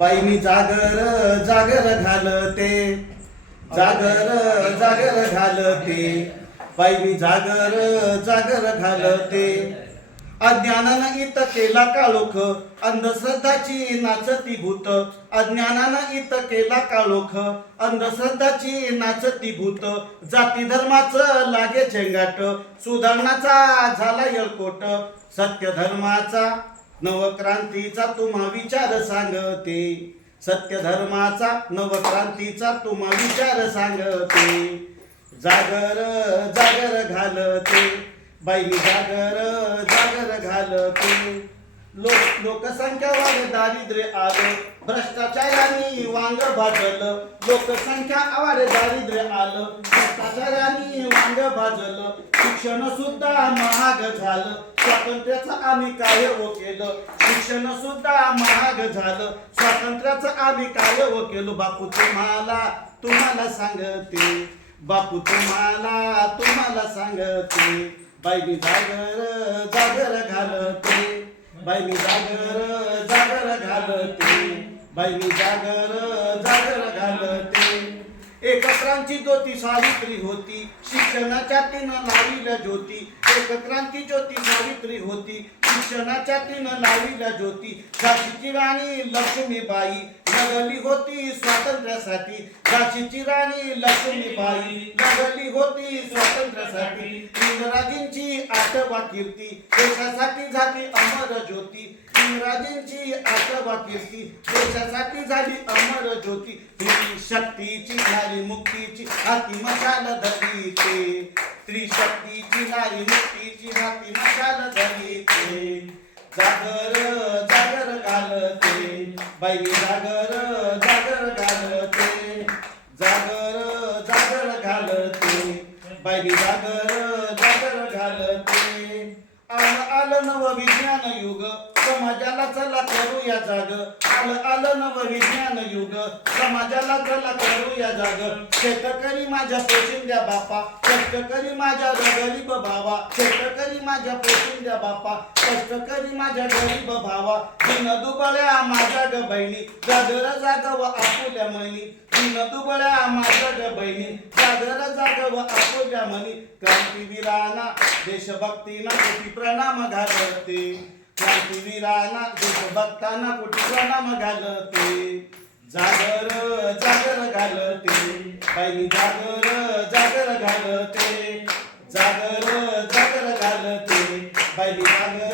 बाई मी जागर जागर घालते, जागर जागर घालते, बाई मी जागर जागर घालते. अज्ञानानं इत केला काळोख, अंधश्रद्धाची नाचती भूत. अज्ञानानं इत केला काळोख, अंधश्रद्धाची नाचती भूत. जाती धर्माचं लागे झेंगाट, सुधारणाचा झाला येळकोट. सत्य धर्माचा नवक्रांतीचा तुम्हा विचार सांगते, सत्य धर्माचा नवक्रांतीचा तुम्हा विचार सांगते. जागर जागर घालते, बाई मी जागर जागर घालते. लोकसंख्या वाढ दारिद्र्य आलं, भ्रष्टाचाराने वांग भाजलं. लोकसंख्या वाढ दारिद्र्य आलं, भ्रष्टाचाराने वांग भाजलं. शिक्षण सुद्धा महाग झालं, स्वातंत्र्याचं आम्ही काय हो केलं. शिक्षण सुद्धा महाग झालं, स्वातंत्र्याचं आम्ही काय हो केलं. बापू तुम्हाला सांगते, बापू तुम्हाला सांगते. बाई मी जागर जागर घालते, बाई मी जागर जागर घालते, बाई मी जागर जागर घालते. एकक्रांती ज्योती सावित्री होती, शिक्षणाच्या तिनं लाविल्या ज्योती. एकक्रांती ज्योती सावित्री होती, शिक्षणाच्या तिनं लाविल्या ज्योती. झाशीची राणी लक्ष्मीबाई लढली होती स्वातंत्र्यासाठी. झाशीची राणी लक्ष्मीबाई लढली होती स्वातंत्र्यासाठी. इंग्रजांची आठवा कीर्ती, देशासाठी झाली अमर ज्योती. इंग्रजांची आठवा कीर्ती, देशासाठी झाली अमर ज्योती. शक्तीची नारी मुक्तीची हाती मशाल धरीते, त्रिशक्तीची नारी मुक्तीची हाती मशाल धरीते. जागर जागर घालते, बाई जागर जागर घालते, जागर जागर घालते, बाई जागर जागर घालते. आलं नव विज्ञान युग, समाजाला चला करूया जाग. आलं नव विज्ञान युग, समाजाला चला करूया जाग. शेतकरी माझ्या पोशिंद्या बापा, कष्टकरी माझ्या गरीब भावा. शेतकरी माझ्या पोशिंद्या बापा, कष्टकरी माझ्या गरीब भावा. दिन दुबळ्या माझ्या ग बहिणी, जागर जागव आपुल्या मनी. दिन दुबळ्या माझ्या ग बहिणी, जागर जागव आपुल्या मनी. क्रांतीवीरांना देशभक्तीना कोटी प्रणाम घालते, क्रांतीवीरांना देशभक्तांना कोटी प्रणाम घालते. जागर जागर घालते, बाई मी जागर जागर घालते, जागर जागर घालते, बाई मी जागर